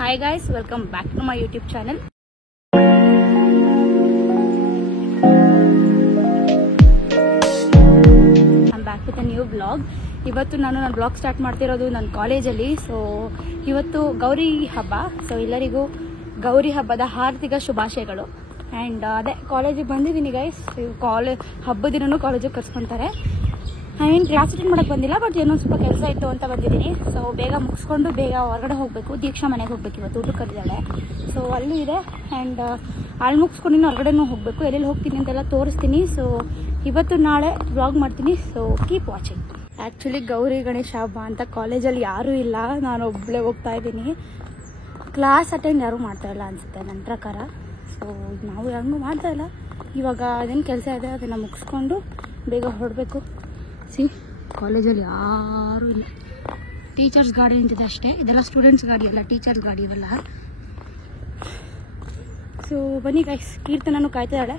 Hi guys, welcome back to my YouTube channel. I'm back with a new vlog. ಇವತ್ತು ನಾನು blog start ಮಾಡ್ತಿರೋದು ನನ್ನ ಕಾಲೇಜಲ್ಲಿ. So ಇವತ್ತು ಗೌರಿ ಹಬ್ಬ. ಸೊ ಎಲ್ಲರಿಗೂ ಗೌರಿ ಹಬ್ಬದ ಹಾರ್ದಿಕ ಶುಭಾಶಯಗಳು. ಆ್ಯಂಡ್ ಅದೇ ಕಾಲೇಜಿಗೆ ಬಂದಿದ್ದೀನಿ ಗೈಸ್. ಹಬ್ಬದ ದಿನನೂ ಕಾಲೇಜಿಗೆ ಕರ್ಸ್ಕೊತಾರೆ. ನಾವೇನು ಕ್ಲಾಸ್ ಅಟೆಂಡ್ ಮಾಡೋಕ್ಕೆ ಬಂದಿಲ್ಲ, ಬಟ್ ಏನೋ ಸ್ವಲ್ಪ ಕೆಲಸ ಇತ್ತು ಅಂತ ಬಂದಿದ್ದೀನಿ. ಸೊ ಬೇಗ ಮುಗಿಸ್ಕೊಂಡು ಬೇಗ ಹೊರಗಡೆ ಹೋಗಬೇಕು. ದೀಕ್ಷಾ ಮನೆಗೆ ಹೋಗ್ಬೇಕು, ಇವತ್ತು ಊಟಕ್ಕೆ ಕರೆದಿದ್ದಾಳೆ. ಸೊ ಅಲ್ಲೂ ಇದೆ. ಆ್ಯಂಡ್ ಅಲ್ಲಿ ಮುಗಿಸ್ಕೊಂಡು ಇನ್ನು ಹೊರಗಡೆನೂ ಹೋಗಬೇಕು. ಎಲ್ಲೆಲ್ಲಿ ಹೋಗ್ತೀನಿ ಅಂತೆಲ್ಲ ತೋರಿಸ್ತೀನಿ. ಸೊ ಇವತ್ತು ನಾಳೆ ವ್ಲಾಗ್ ಮಾಡ್ತೀನಿ. So keep watching. Actually Gauri Ganesha ಹಬ್ಬ ಅಂತ ಕಾಲೇಜಲ್ಲಿ ಯಾರೂ ಇಲ್ಲ, ನಾನು ಒಬ್ಬಳೇ ಹೋಗ್ತಾ ಇದ್ದೀನಿ. ಕ್ಲಾಸ್ ಅಟೆಂಡ್ ಯಾರೂ ಮಾಡ್ತಾಯಿಲ್ಲ ಅನಿಸುತ್ತೆ ನನ್ನ ಪ್ರಕಾರ. ಸೊ ನಾವು ಹೆಂಗೂ ಮಾಡ್ತಾಯಿಲ್ಲ. ಇವಾಗ ಅದೇನು ಕೆಲಸ ಇದೆ ಅದನ್ನು ಮುಗಿಸ್ಕೊಂಡು ಬೇಗ ಹೊರಡಬೇಕು. ಸಿ ಕಾಲೇಜಲ್ಲಿ ಯಾರೂ ಇಲ್ಲ. ಟೀಚರ್ಸ್ ಗಾಡಿ ನಿಂತಿದೆ ಅಷ್ಟೇ. ಇದೆಲ್ಲ ಸ್ಟೂಡೆಂಟ್ಸ್ ಗಾಡಿ ಅಲ್ಲ, ಟೀಚರ್ಸ್ ಗಾಡಿ ಇವೆಲ್ಲ. ಸೊ ಬನ್ನಿ ಗೈಸ್. ಕೀರ್ತನೂ ಕಾಯ್ತಿದ್ದಾಳೆ.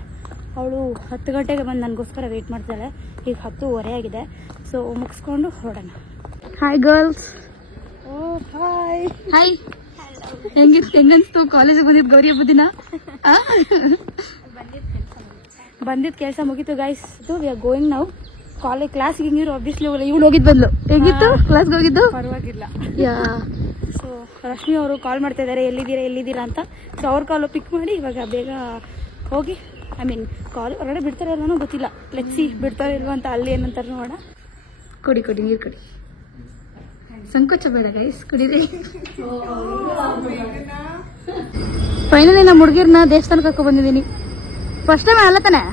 ಅವಳು 10 ಗಂಟೆಗೆ ಬಂದು ನನಗೋಸ್ಕರ ವೆಯ್ಟ್ ಮಾಡ್ತಿದ್ದಾಳೆ. ಈಗ 10:15 ಆಗಿದೆ. ಸೊ ಮುಗಿಸ್ಕೊಂಡು ಹೊರಡೋಣ. Hi girls. Oh hi hi. ಹೆಂಗನ್ಸ್ತು ಕಾಲೇಜಿಗೆ ಬಂದಿದ್ದು ಗೌರಿ ಹಬ್ಬ ದಿನ? ಬಂದಿದ್ದು ಕೆಲಸ ಮುಗೀತು guys. We are going now. ಕ್ಲಾಸಿಗೆ ಹಿಂಗಿರು ಆಬ್ವಿಯಸ್ಲಿ ಇವಳು ಹೋಗಿದ್ದು ಬಂದ್ಲು. ಹೆಂಗಿತ್ತು ಕ್ಲಾಸ್ಗೆ ಹೋಗಿದ್ದು? ಪರವಾಗಿಲ್ಲ. ಯಾ. ಸೊ ರಶ್ಮಿ ಅವರು ಕಾಲ್ ಮಾಡ್ತಾ ಇದ್ದಾರೆ, ಎಲ್ಲಿದ್ದೀರಾ ಅಂತ. ಸೊ ಅವ್ರ ಕಾಲು ಪಿಕ್ ಮಾಡಿ ಇವಾಗ ಬೇಗ ಹೋಗಿ ಕಾಲ್ ಹೊರಗಡೆ ಬಿಡ್ತಾರೆ ಇಲ್ವೋ ಗೊತ್ತಿಲ್ಲ. ಲೆಕ್ಸಿ ಬಿಡ್ತಾರೆ ಇಲ್ವೋ ಅಂತ. ಅಲ್ಲಿ ಏನಂತಾರೆ ನೋಡೋಣ. ಕೊಡಿ ನೀರು ಕೊಡಿ. ಸಂಕೋಚ ಬೇಡ ಗೈಸ್, ಕುಡಿರಿ. ಫೈನಲಿ ನಮ್ಮ ಹುಡುಗಿರ್ನ ದೇವಸ್ಥಾನಕ್ಕೆ ಕರ್ಕೊ ಬಂದಿದ್ದೀನಿ. ಫಸ್ಟ್ ಟೈಮ್ ಅಲ್ಲ ತಾನೆ?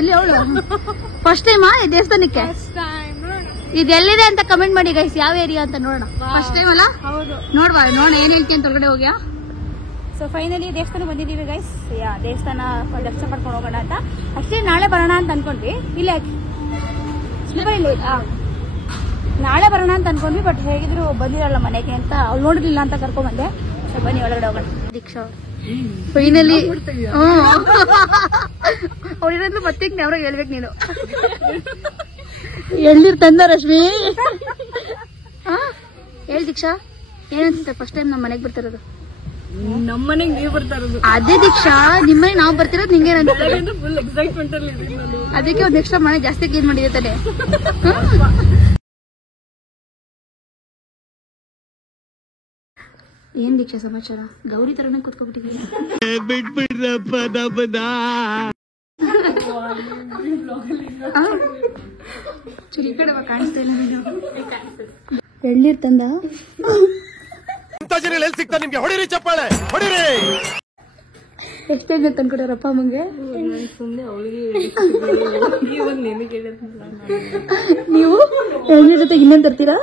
ಎಲ್ಲಿ ಅವಳು ಫಸ್ಟ್ ಟೈಮಾ ದೇವಸ್ಥಾನಕ್ಕೆ? ಇದೆಲ್ಲಿದೆ ಅಂತ ಕಮೆಂಟ್ ಮಾಡಿ ಗೈಸ್, ಯಾವ ಏರಿಯಾ ಅಂತ ನೋಡೋಣ. ಫಸ್ಟ್ ಟೈಮ್ ಅಲ್ಲ? ನೋಡುವ ಏನ್ ಹೇಳ್ತೀನಿ ಅಂತ ಹೊರಗಡೆ ಹೋಗ್ಯಾ. ಸೊ ಫೈನಲಿ ದೇವಸ್ಥಾನ ಬಂದಿದ್ದೀವಿ ಗೈಸ್. ದೇವಸ್ಥಾನ ದರ್ಶನ ಮಾಡ್ಕೊಂಡು ಹೋಗೋಣ ಅಂತ. ಅಷ್ಟೇ ನಾಳೆ ಬರೋಣ ಅಂತ ಅನ್ಕೊಂಡ್ವಿ. ಇಲ್ಲ ನಾಳೆ ಬರೋಣ ಅಂತ ಅನ್ಕೊಂಡ್ವಿ, ಬಟ್ ಹೇಗಿದ್ರು ಬಂದಿರಲ್ಲ ಮನೆಗೆ ಅಂತ ಅವ್ಳು ನೋಡಿರ್ಲಿಲ್ಲ ಅಂತ ಕರ್ಕೊಂಡ್ಬಂದೆ. ಸೊ ಬನ್ನಿ ಒಳಗಡೆ ಹೋಗೋಣ. ದೀಕ್ಷಾ ಫೈನಲಿ ಅವಳಿರೋದು ಮತ್ತೆ ಅವ್ರಾಗ ಹೇಳ್ಬೇಕು ನೀನು. ಎಳ್ನೀರ್ ತಂದ ರಶ್ಮಿ? ಹೇಳ್ ದೀಕ್ಷಾ, ಏನನ್ಸುತ್ತೆ ಫಸ್ಟ್ ಟೈಮ್ ನಮ್ಮ ಮನೆಗೆ ಬರ್ತಿರೋದು? ನಮ್ಮನೆಗೆ ನೀವು ಬರ್ತಾ ಇರೋದು? ಅದೇ ದೀಕ್ಷಾ, ನಿಮ್ಮನೆ ನಾವು ಬರ್ತಿರೋದು ನಿಂಗೆ ಫುಲ್ ಎಕ್ಸೈಟ್ಮೆಂಟ್ ಅಲ್ಲಿ ಇದೀನಿ ನಾನು. ಅದಕ್ಕೆ ಒಂದ್ ಎಕ್ಸ್ಟ್ರಾ ಮನೆ ಜಾಸ್ತಿ ಕ್ಲೀನ್ ಮಾಡಿದೆ ತಾನೆ. ಏನ್ ದೀಕ್ಷಾ ಸಮಾಚಾರ? ಗೌರಿ ತರನೇ ಕೂತ್ಕೊಬಿಟ್ಟಿದ್ದೀನಿ. ಚುರಿ ಕಡೆ ಕಾಣಿಸ್ತಾ ಇಲ್ಲ. ಎಳ್ನೀರ್ ತಂದ? ಸಿಗ್ತಾ ನಿಮ್ಗೆ ಹೊಡಿರಿ, ಚಪ್ಪಾಳೆ ಹೊಡಿರಿ. ಎಷ್ಟೇ ತಂದ್ಕೊಡೋರಪ್ಪ ಅಮ್ಮಂಗೆ? ಸುಮ್ಮನೆ ಅವಳಿಗೆ ನಿಮಗೆ ನೀವು ಎಳ್ನೀರ್ ಜೊತೆಗೆ ಇನ್ನೇನ್ ತರ್ತೀರಾ?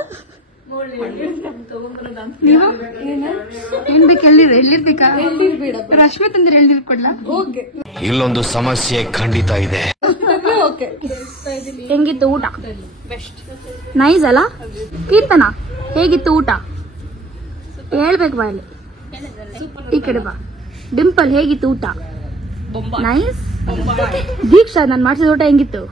ನೀವು ಏನ್ ಬೇಕು? ಎಳ್ನೀರ್ ಬೇಕಾ? ರಶ್ಮಿ ತಂದ್ರೆ ಎಳ್ನೀರ್ ಕೊಡ್ಲಾ? ಇಲ್ಲೊಂದು ಸಮಸ್ಯೆ ಖಂಡಿತ ಇದೆ. ಹೆಂಗಿತ್ತು ಊಟ? ನೈಸ್ ಅಲ್ಲ? ಕೀರ್ತನ ಹೇಗಿತ್ತು ಊಟ? ಹೇಳ್ಬೇಕು ಬಾ. ಇಲ್ಲಿ ಈ ಕಡೆ ಬಾ. ಡಿಂಪಲ್ ಹೇಗಿತ್ತು ಊಟ? ನೈಸ್. ದೀಕ್ಷಾ ನಾನು ಮಾಡಿಸಿದ ಊಟ ಹೆಂಗಿತ್ತು?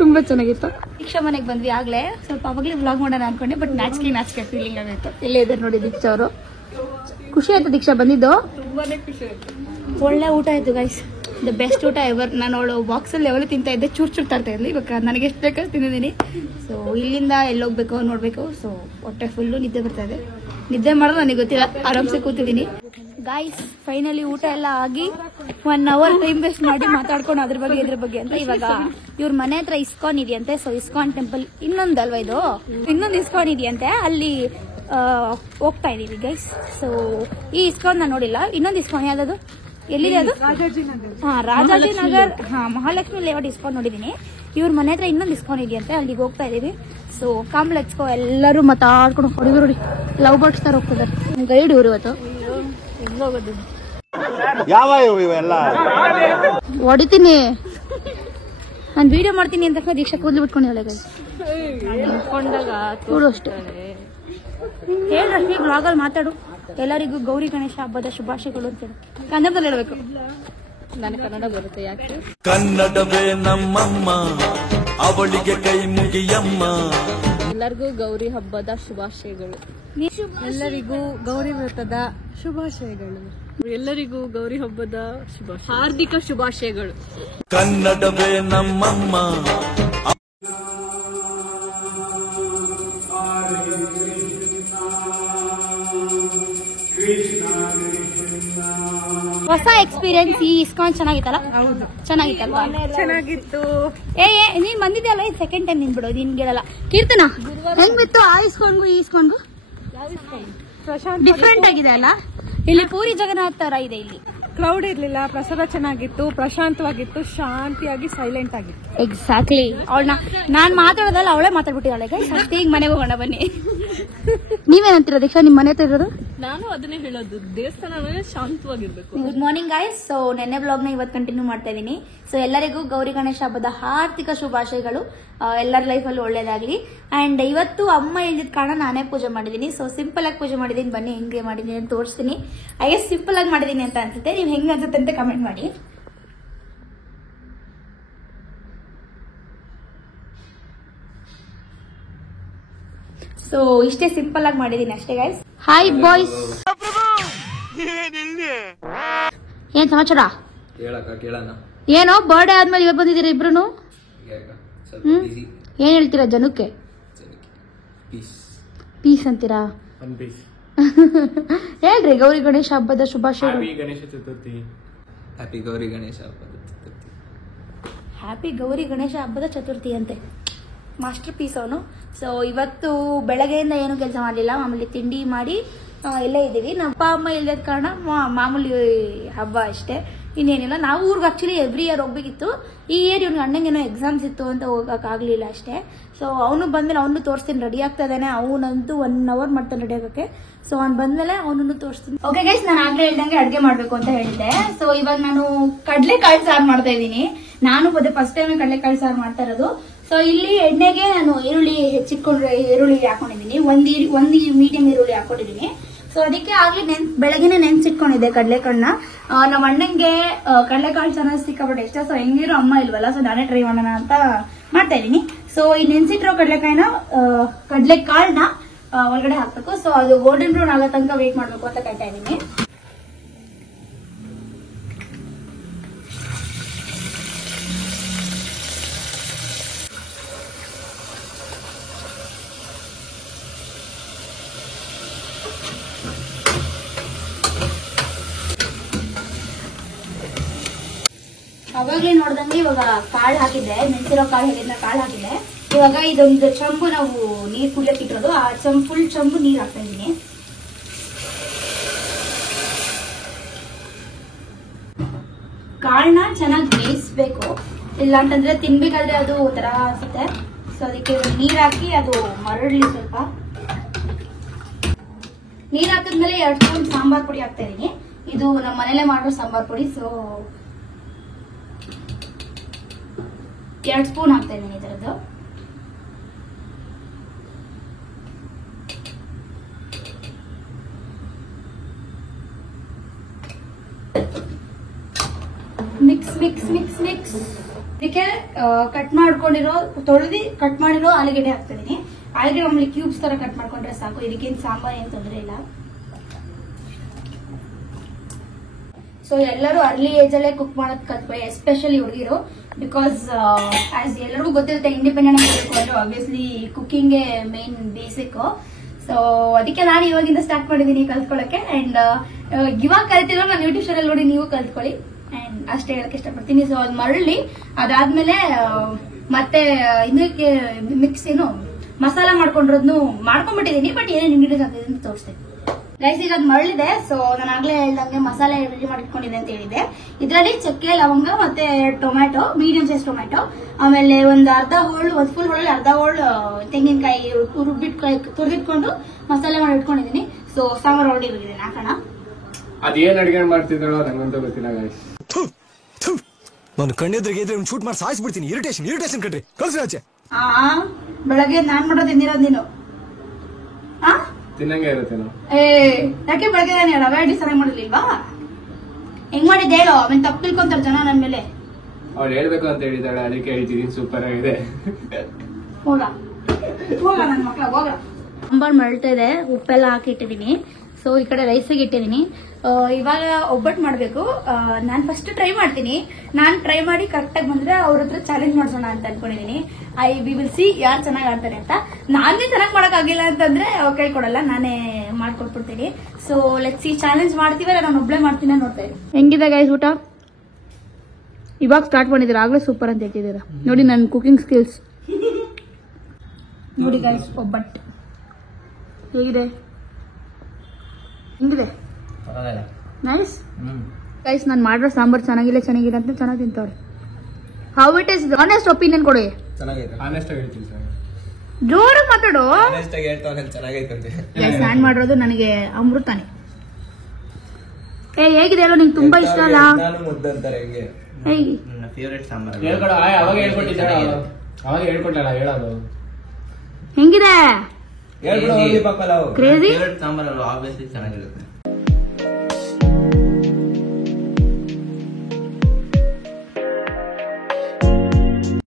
ತುಂಬಾ ಚೆನ್ನಾಗಿತ್ತು. ದೀಕ್ಷಾ ಮನೆಗೆ ಬಂದ್ವಿ ಆಗ್ಲೇ. ಸ್ವಲ್ಪ ಅವಾಗಲೇ ವ್ಲಾಗ್ ಮಾಡೋಣ ಅನ್ಕೊಂಡೆ, ಬಟ್ ನಾಚಿಕೆ ಫೀಲಿಂಗ್ ಆಗಿತ್ತು. ಇಲ್ಲೇ ಇದ್ದಾರೆ ನೋಡಿ ದೀಕ್ಷಾ ಅವರು. ಖುಷಿ ಆಯ್ತು ದೀಕ್ಷಾ ಬಂದಿದ್ದು? ತುಂಬಾನೇ ಖುಷಿ ಆಯ್ತು. ಒಳ್ಳೆ ಊಟ ಆಯ್ತು ಗೈಸ್. ದ ಬೆಸ್ಟ್ ಊಟ ಎವರ್. ನಾನು ಅವಳು ಬಾಕ್ಸಲ್ಲಿ ಯಾವಾಗಲೂ ತಿಂತಾ ಇದ್ದೆ, ಚೂರು ತರ್ತಾ ಇರಲಿ. ಇವಾಗ ನನಗೆ ಎಷ್ಟು ಬೇಕಾದ್ರೆ ತಿಂದಿದ್ದೀನಿ. ಸೊ ಇಲ್ಲಿಂದ ಎಲ್ಲೋಗ್ಬೇಕು ನೋಡ್ಬೇಕು. ಸೊ ಹೊಟ್ಟೆ ಫುಲ್ಲು ನಿದ್ದೆ ಬರ್ತಾ ಇದೆ. ನಿದ್ದೆ ಮಾಡೋದು ನನಗೆ ಗೊತ್ತಿಲ್ಲ, ಆರಾಮ್ಸೆ ಕೂತಿದ್ದೀನಿ ಗಾಯ್ಸ್. ಫೈನಲಿ ಊಟ ಎಲ್ಲ ಆಗಿ 1 hour ಟೈಮ್ ವೇಸ್ಟ್ ಮಾಡಿ ಮಾತಾಡ್ಕೊಂಡು ಇದ್ರ ಬಗ್ಗೆ ಅಂತ. ಇವಾಗ ಇವ್ರ ಮನೆ ಹತ್ರ ಇಸ್ಕಾನ್ ಇದೆಯಂತೆ. ಸೊ ಇಸ್ಕಾನ್ ಟೆಂಪಲ್ ಇನ್ನೊಂದಲ್ವಾ ಇದು? ಇನ್ನೊಂದು ಇಸ್ಕಾನ್ ಇದೆಯಂತೆ, ಅಲ್ಲಿ ಹೋಗ್ತಾ ಇದೀವಿ ಗೈಸ್. ಸೊ ಈ ಇಸ್ಕಾನ್ ನಾನು ನೋಡಿಲ್ಲ. ಇನ್ನೊಂದು ಇಸ್ಕಾನ್ ಯಾವ್ದು? ಎಲ್ಲಿದೆ ಅದು? ರಾಜಾಜಿನಗರ್. ಮಹಾಲಕ್ಷ್ಮಿ ಲೇಔಟ್ ಇಸ್ಕಾನ್ ನೋಡಿದೀನಿ. ಇವ್ರ ಮನೆ ಹತ್ರ ಇನ್ನೊಂದು ಇಸ್ಕಾನ್ ಇದೆಯಂತೆ, ಅಲ್ಲಿಗೆ ಹೋಗ್ತಾ ಇದೀವಿ. So com let's go. ಎಲ್ಲರೂ ಮಾತಾಡ್ಕೊಂಡು ನೋಡಿ ಲವ್ ಬರ್ಡ್ಸ್ ತರ ಹೋಗ್ತಿದ್ದಾರೆ. ಗೈಡ್ ಇವರು ಇವತ್ತು ಯಾವ ಇವೆಲ್ಲ ಹೊಡಿತೀನಿ. ನಾನು ವಿಡಿಯೋ ಮಾಡ್ತೀನಿ ಅಂತ ದೀಕ್ಷಾ ಕೂದಲು ಬಿಟ್ಕೊಂಡಿದ್ದಾಳೆ ಗೈಸ್. ಕೂಡು ಅಷ್ಟೇ. ಹೇಳ್ರಿ ಬ್ಲಾಗಲ್ಲಿ ಮಾತಾಡು. ಎಲ್ಲರಿಗೂ ಗೌರಿ ಗಣೇಶ ಹಬ್ಬದ ಶುಭಾಶಯಗಳು ಅಂತ ಹೇಳಿ ಕನ್ನಡದಲ್ಲಿ ಹೇಳ್ಬೇಕು. ನನಗೆ ಕನ್ನಡ ಬರುತ್ತೆ. ಯಾಕೆ? ಕನ್ನಡವೇ ನಮ್ಮಮ್ಮ, ಅವಳಿಗೆ ಕೈ ಮುಗಿಯಮ್ಮ. ಎಲ್ಲರಿಗೂ ಗೌರಿ ಹಬ್ಬದ ಶುಭಾಶಯಗಳು. ಎಲ್ಲರಿಗೂ ಗೌರಿ ವ್ರತದ ಶುಭಾಶಯಗಳು. ಎಲ್ಲರಿಗೂ ಗೌರಿ ಹಬ್ಬದ ಹಾರ್ದಿಕ ಶುಭಾಶಯಗಳು. ಕನ್ನಡವೇ ನಮ್ಮಮ್ಮ. ಹೊಸ ಎಕ್ಸ್ಪೀರಿಯನ್ಸ್ ಈ ಇಸ್ಕಾನ್ ಚೆನ್ನಾಗಿತ್ತಲ್ಲ? ಹೌದು, ಚೆನ್ನಾಗಿತ್ತಲ್ವಾ? ಚೆನ್ನಾಗಿತ್ತು. ನೀನ್ ಬಂದಿದ್ಯಲ್ಲ ಇದು ಸೆಕೆಂಡ್ ಟೈಮ್ ನಿನ್ ಬಿಡು, ನಿನ್ ಗೆಳಲ್ಲ. ಕೀರ್ತನ ಹೆಂಗ್ ಬಿತ್ತು ಆ ಇಸ್ಕಾನ್ಗೂ ಈ ಇಸ್ಕಾನ್ಗೂ? ಡಿಫ್ರೆಂಟ್ ಆಗಿದೆ ಅಲ್ಲ? ಇಲ್ಲಿ ಪೂರಿ ಜಗನ್ನಾಥ್ ತರ ಇದೆ. ಇಲ್ಲಿ ಕ್ರೌಡ್ ಇರ್ಲಿಲ್ಲ, ಪ್ರಸಾದ ಚೆನ್ನಾಗಿತ್ತು, ಪ್ರಶಾಂತವಾಗಿತ್ತು, ಶಾಂತಿಯಾಗಿ ಸೈಲೆಂಟ್ ಆಗಿತ್ತು. ಎಕ್ಸಾಕ್ಟ್ಲಿ. ಅವಳನ್ನ ನಾನ್ ಮಾತಾಡೋದಲ್ಲ, ಅವಳೇ ಮಾತಾಡ್ಬಿಟ್ಟಿದ್ದಾಳೆ. ಅಷ್ಟೇ ಈಗ ಮನೆಗೆ ಹೋಗೋಣ ಬನ್ನಿ. ನೀವೇನಂತೀರ ದೀಕ್ಷಾ? ನಿಮ್ ಮನೆ ಹತ್ರ ಇರೋದು? ನಾನು ಅದನ್ನೇ ಹೇಳೋದು, ದೇವಸ್ಥಾನ ಶಾಂತವಾಗಿರ್ಬೇಕು. Good morning guys. ಸೊ ನೆನ್ನೆ ಬ್ಲಾಗ್ನ ಇವತ್ತು ಕಂಟಿನ್ಯೂ ಮಾಡ್ತಾ ಇದ್ದೀನಿ. ಸೊ ಎಲ್ಲರಿಗೂ ಗೌರಿ ಗಣೇಶ ಹಬ್ಬದ ಹಾರ್ದಿಕ ಶುಭಾಶಯಗಳು. ಎಲ್ಲರ ಲೈಫಲ್ಲೂ ಒಳ್ಳೇದಾಗ್ಲಿ. ಅಂಡ್ ಇವತ್ತು ಅಮ್ಮ ಹೇಳಿದ ಕಾರಣ ನಾನೇ ಪೂಜೆ ಮಾಡಿದ್ದೀನಿ. ಸೊ ಸಿಂಪಲ್ ಆಗಿ ಪೂಜೆ ಮಾಡಿದ್ದೀನಿ. ಬನ್ನಿ ಹೆಂಗೆ ಮಾಡಿದ್ದೀನಿ ಅಂತ ತೋರಿಸ್ತೀನಿ. ಐ ಗೆಸ್ ಸಿಂಪಲ್ ಆಗಿ ಮಾಡಿದ್ದೀನಿ ಅಂತ ಅನ್ಸುತ್ತೆ. ನೀವು ಹೆಂಗ್ ಅನ್ಸುತ್ತೆ ಅಂತ ಕಮೆಂಟ್ ಮಾಡಿ. ಸೊ ಇಷ್ಟೇ ಸಿಂಪಲ್ ಆಗಿ ಮಾಡಿದ್ದೀನಿ ಅಷ್ಟೇ ಗೈಸ್. ಹಾಯ್ ಬಾಯ್ಸ್, ಏನ್ ಸಮಾಚಾರ? ಏನೋ ಬರ್ಡೇ ಆದ್ಮೇಲೆ ಇವತ್ತು ಬಂದಿದ್ದೀರಾ ಇಬ್ರು? ಏನ್ ಹೇಳ್ತೀರಾ ಜನಕ್ಕೆ? ಪೀಸ್ ಅಂತೀರಾ? ಹೇಳ್ರಿ ಗೌರಿ ಗಣೇಶ ಹಬ್ಬದ ಶುಭಾಶಯಗಳು. ಹ್ಯಾಪಿ ಗೌರಿ ಗಣೇಶ ಹಬ್ಬದ ಚತುರ್ಥಿ. ಹ್ಯಾಪಿ ಗೌರಿ ಗಣೇಶ ಹಬ್ಬದ ಚತುರ್ಥಿ ಅಂತೆ. ಮಾಸ್ಟರ್ ಪೀಸ್ ಅವನು. ಸೊ ಇವತ್ತು ಬೆಳಗ್ಗೆಯಿಂದ ಏನು ಕೆಲಸ ಮಾಡಲಿಲ್ಲ, ಮಾಮೂಲಿ ತಿಂಡಿ ಮಾಡಿ ಇಲ್ಲೇ ಇದ್ದೀವಿ. ನಮ್ಮ ಅಪ್ಪ ಅಮ್ಮ ಇಲ್ಲದ ಕಾರಣ ಮಾಮೂಲಿ ಹಬ್ಬ ಅಷ್ಟೇ, ಇನ್ನೇನಿಲ್ಲ. ನಾವು ಊರಿಗೆ ಆಕ್ಚುಲಿ ಎವ್ರಿ ಇಯರ್ ಹೋಗ್ಬೇಕಿತ್ತು. ಈ ಇಯರ್ ಇವ್ನಿಗೆ ಅಣ್ಣಂಗೇನೋ ಎಕ್ಸಾಮ್ಸ್ ಇತ್ತು ಅಂತ ಹೋಗಕ್ಕಾಗಲಿಲ್ಲ ಅಷ್ಟೇ. ಸೊ ಅವನು ಬಂದ್ಮೇಲೆ ಅವನು ತೋರಿಸ್ತೀನಿ, ರೆಡಿ ಆಗ್ತಾ ಇದ್ದಾನೆ. ಅವನಂತೂ 1 hour ಮಾಡ್ತಾನೆ ರೆಡಿ ಆಗೋಕ್ಕೆ. ಸೊ ಅವ್ನು ಬಂದ್ಮೇಲೆ ಅವನನ್ನು ತೋರಿಸ್ತೀನಿ. ಓಕೆ ಗೈಸ್, ನಾನು ಆಗ್ಲೇ ಹೇಳ್ದಂಗೆ ಅಡುಗೆ ಮಾಡ್ಬೇಕು ಅಂತ ಹೇಳಿದ್ದೆ. ಸೊ ಇವಾಗ ನಾನು ಕಡಲೆಕಾಳು ಸಾರು ಮಾಡ್ತಾ ಇದ್ದೀನಿ. ನಾನು ಫಸ್ಟ್ ಟೈಮ್ ಕಡಲೆಕಾಳು ಸಾರು ಮಾಡ್ತಾ ಇರೋದು. ಸೊ ಇಲ್ಲಿ ಎಣ್ಣೆಗೆ ನಾನು ಈರುಳ್ಳಿ ಹೆಚ್ಚಿಟ್ಕೊಂಡ್ರೆ ಈರುಳ್ಳಿ ಹಾಕೊಂಡಿದ್ದೀನಿ. ಒಂದು ಮೀಡಿಯಂ ಈರುಳ್ಳಿ ಹಾಕೊಂಡಿದ್ದೀನಿ. ಸೊ ಅದಕ್ಕೆ ಆಗ್ಲಿ ಬೆಳಗ್ಗೆನೆ ನೆನ್ಸಿಟ್ಕೊಂಡಿದ್ದೆ ಕಡಲೆಕಾಳನ್ನ. ನಮ್ಮ ಅಣ್ಣಂಗೆ ಕಡಲೆಕಾಳು ಚೆನ್ನಾಗಿ ಸಿಕ್ಕಾಬಿಟ್ಟೆ ಇಷ್ಟ. ಸೊ ಹೆಂಗಿರೋ ಅಮ್ಮ ಇಲ್ವಲ್ಲ, ಸೊ ನಾನೇ ಟ್ರೈ ಮಾಡೋಣ ಅಂತ ಮಾಡ್ತಾ ಇದ್ದೀನಿ. ಸೊ ಈ ನೆನ್ಸಿಟ್ಟಿರೋ ಕಡಲೆಕಾಳನ್ನ ಒಳಗಡೆ ಹಾಕ್ಬೇಕು. ಸೊ ಅದು ಗೋಲ್ಡನ್ ಬ್ರೌನ್ ಆಗೋ ತನಕ ವೇಟ್ ಮಾಡ್ಬೇಕು ಅಂತ ಕಾಯ್ತಾ ಇದ್ದೀನಿ. ಅವಾಗಲೇ ನೋಡ್ದಂಗೆ ಇವಾಗ ಕಾಳು ಹಾಕಿದ್ದೆ, ಮೆಣಸಿರೋ ಕಾಳು ಹೇಳಿದ್ನ ಕಾಳು ಹಾಕಿದ್ದೆ. ಇವಾಗ ಇದೊಂದು ಚಂಬು ನಾವು ನೀರ್ ಕುಡಿಯಕ್ಕೆ ಇಟ್ಟಿರೋದು, ಆ ಫುಲ್ ಚಂಬು ನೀರ್ ಹಾಕ್ತಾ ಇದ್ದೀನಿ. ಕಾಳನ್ನ ಚೆನ್ನಾಗಿ ಬೇಯಿಸ್ಬೇಕು, ಇಲ್ಲ ಅಂತಂದ್ರೆ ತಿನ್ಬೇಕಾದ್ರೆ ಅದು ತರ ಅನ್ಸುತ್ತೆ. ಸೊ ಅದಕ್ಕೆ ನೀರ್ ಹಾಕಿ ಅದು ಮರಳಿ ಸ್ವಲ್ಪ ನೀರ್ ಹಾಕಿದ್ಮೇಲೆ 2 ಸ್ಪೂನ್ ಸಾಂಬಾರ್ ಪುಡಿ ಹಾಕ್ತಾ ಇದೀನಿ. ಇದು ನಮ್ಮ ಮನೇಲೆ ಮಾಡೋ ಸಾಂಬಾರ್ ಪುಡಿ. ಸೊ 2 ಸ್ಪೂನ್ ಹಾಕ್ತಾ ಇದೀನಿ ಇದರದ್ದು. Mix mix mix mix. ಇದಕ್ಕೆ ಕಟ್ ಮಾಡ್ಕೊಂಡಿರೋ ಕಟ್ ಮಾಡಿರೋ ಆಲೂಗೆಡ್ಡೆ ಹಾಕ್ತಾ ಇದೀನಿ. ಆಲೂಗೆಡ್ಡೆ ಮಾಮೂಲಿ ಕ್ಯೂಬ್ಸ್ ತರ ಕಟ್ ಮಾಡ್ಕೊಂಡ್ರೆ ಸಾಕು. ಇದಕ್ಕೇನು ಸಾಂಬಾರ್ ಏನು ತೊಂದರೆ ಇಲ್ಲ. ಸೊ ಎಲ್ಲರೂ ಅರ್ಲಿ ಏಜ್ ಅಲ್ಲೇ ಕುಕ್ ಮಾಡೋದ್ ಕಲ್ತ್ಕೊಳ್ಳಿ, ಎಸ್ಪೆಷಲಿ ಹುಡುಗಿರು. ಬಿಕಾಸ್ ಆಸ್ ಎಲ್ಲರಿಗೂ ಗೊತ್ತಿರುತ್ತೆ, ಇಂಡಿಪೆಂಡೆಂಟ್ ಆಗಬೇಕು ಅಂದ್ರೆ obviously cooking main basic. So ಅದಕ್ಕೆ ನಾನು ಇವಾಗಿಂದ ಸ್ಟಾರ್ಟ್ ಮಾಡಿದೀನಿ ಕಲ್ತ್ಕೊಳ್ಳಕ್ಕೆ. ಅಂಡ್ ಇವಾಗ ಕಲ್ತಿರೋ ನಾನು ಯೂಟ್ಯೂಬ್ ಚಾನಲ್ ನೋಡಿ ನೀವು ಕಲ್ತ್ಕೊಳ್ಳಿ. ಅಂಡ್ ಅಷ್ಟೇ ಹೇಳಕ್ ಇಷ್ಟಪಡ್ತೀನಿ. ಸೊ ಅದು ಮರಳಿ ಅದಾದ್ಮೇಲೆ ಮತ್ತೆ ಇದಕ್ಕೆ ಮಿಕ್ಸ್ ಏನು ಮಸಾಲ ಮಾಡ್ಕೊಂಡಿರೋದ್ನು ಮಾಡ್ಕೊಂಡ್ಬಿಟ್ಟಿದೀನಿ. ಬಟ್ ಏನೇನು ಇಂಗ್ರೀಡಿಯೆಂಟ್ಸ್ ಆಗ್ತಿದೆ ಅಂತ ತೋರಿಸ್ತೇನೆ ಗೈಸ್. ಈಗ ಅದು ಮರಳಿದೆ. ಸೊ ನಾನು ಆಗ್ಲೇ ಹೇಳ್ದಂಗೆ ಮಸಾಲೆ ರೆಡಿ ಮಾಡಿಟ್ಕೊಂಡಿದೆ ಅಂತ ಹೇಳಿದೆ. ಇದರಲ್ಲಿ ಚಕ್ಕೆ, ಲವಂಗ ಮತ್ತೆ 2 ಟೊಮ್ಯಾಟೊ, ಮೀಡಿಯಂ ಸೈಜ್ ಟೊಮ್ಯಾಟೊ, ಆಮೇಲೆ ಒಂದು ಫುಲ್ ಹೋಳಲ್ಲಿ ಅರ್ಧ ಹೋಳು ತೆಂಗಿನಕಾಯಿ ತುರಿದಿಟ್ಕೊಂಡು ಮಸಾಲೆ ಮಾಡಿ ಇಟ್ಕೊಂಡಿದ್ದೀನಿ. ಸೊ ಸಾಂಬಾರ್ ರೆಡಿ ಹೋಗಿದೆ ಹಾಕೋಣ. ಅದೇನ್ ಅಡಿಗೆ ಮಾಡ್ತಿದ್ದಾರೋ ನಂಗಂತೂ ಗೊತ್ತಿಲ್ಲ ಗೈಸ್. ನಾನು ಕಣ್ಣೆದ್ರಿಗೆ ಇದ್ರೆ ಶೂಟ್ ಮಾಡಿ ಸಾಯಿಸ್ಬಿಡ್ತೀನಿ. ಇರಿಟೇಷನ್ ಕಣ್ರಿ, ಕಳ್ಸಿ ಆಚೆ. ಬೆಳಗ್ಗೆ ನಾನ್ ಮಾಡೋದು ತಿಂದಿರೋದು ನೀನು ತಿನ್ನಂಗೆ ಇರುತ್ತೆ ನಾವು. ಯಾಕೆ ಬೆಳಗ್ಗೆ ನಾನು ರವೆ ಅಡ್ಡಿ ಸರಿಯಾಗಿ ಮಾಡಿರ್ಲಿಲ್ವಾ? ಹೆಂಗ್ ಮಾಡಿದ್ದೆ ಹೇಳೋ, ಆಮೇಲೆ ತಪ್ಪು ತಿಳ್ಕೊಂತಾರ ಜನ ನನ್ ಮೇಲೆ. ಅವ್ಳು ಹೇಳ್ಬೇಕು ಅಂತ ಹೇಳಿದಾಳೆ, ಅದಕ್ಕೆ ಹೇಳ್ತಿದೀನಿ. ಸೂಪರ್ ಆಗಿದೆ. ಹೋಗ ಸಾಂಬಾರ್ ಮಳ್ತಾ ಇದೆ, ಉಪ್ಪೆಲ್ಲ ಹಾಕಿಟ್ಟಿದೀನಿ. ಸೊ ಈ ಕಡೆ ರೈಸಿಗೆ ಇಟ್ಟಿದ್ದೀನಿ. ಇವಾಗ ಒಬ್ಬಟ್ಟು ಮಾಡಬೇಕು. ನಾನು ಫಸ್ಟ್ ಟ್ರೈ ಮಾಡ್ತೀನಿ. ನಾನು ಟ್ರೈ ಮಾಡಿ ಕರೆಕ್ಟಾಗಿ ಬಂದ್ರೆ ಅವ್ರ ಹತ್ರ ಚಾಲೆಂಜ್ ಮಾಡಿಸೋಣ ಅಂತ ಅನ್ಕೊಂಡಿದೀನಿ. ವಿ ವಿಲ್ ಸಿ ಯಾರು ಚೆನ್ನಾಗಿ ಆಡ್ತಾರೆ ಅಂತ. ನಾನೇ ಚೆನ್ನಾಗಿ ಮಾಡೋಕ್ಕಾಗಿಲ್ಲ ಅಂತಂದ್ರೆ ಅವ್ರು ಕೈ ಕೊಡಲ್ಲ, ನಾನೇ ಮಾಡ್ಕೊಟ್ಬಿಡ್ತೀನಿ. ಸೊ ಲೆಟ್ಸ್ ಸಿ, ಚಾಲೆಂಜ್ ಮಾಡ್ತೀವಲ್ಲ ನಾನು ಒಬ್ಳೆ ಮಾಡ್ತೀನಿ, ನೋಡ್ತಾ ಇದ್ದೀನಿ. ಹೆಂಗಿದೆ ಗೈಸ್ ಊಟ? ಇವಾಗ ಸ್ಟಾರ್ಟ್ ಮಾಡಿದ್ದೀರಾ, ಆಗ್ಲೇ ಸೂಪರ್ ಅಂತ ಹೇಳ್ತಿದ್ದೀರಾ. ನೋಡಿ ನನ್ನ ಕುಕಿಂಗ್ ಸ್ಕಿಲ್ಸ್ ನೋಡಿ ಗೈಸ್. ಒಬ್ಬಟ್ಟು ಹೇಗಿದೆ? ಹೆಂಗಿದೆ? Nice guys. ನಾನು ಮಾಡಿರೋ ಸಾಂಬಾರ್ ಚೆನ್ನಾಗಿಲ್ಲ ಅಂತ ಚೆನ್ನಾಗಿ ತಿಂತವ್ರೆ. How it is? Honest opinion ಕೊಡಿ. ಆನೆಸ್ಟ್ ಆಗಿ ಹೇಳ್ತೀನಿ ಸರ್. ಜೋರಾಗಿ ಮಾತಾಡು. ಗೈಸ್ ನಾನು ಮಾಡಿರೋದು ನನಗೆ ಅಮೃತಾನೆ. ಹೇಗಿದೆ ಹೇಳೋ? ನಿಂಗೆ ತುಂಬಾ ಇಷ್ಟ ಅಲ್ಲ? ಹೇಳ್ಕೊಡು. ಅವಾಗ ಹೇಳ್ಕೊಟ್ಟಿದ್ದಾಳೆ, ಅವಾಗ ಹೇಳ್ಕೊಟ್ಟಲ್ಲ ಹೇಳೋದು. ಹೆಂಗಿದೆ? ಕ್ರೇಜಿ. ಸಾಂಬಾರ್ ಆಬ್ವಿಯಸ್ಲಿ ಚೆನ್ನಾಗಿರುತ್ತೆ.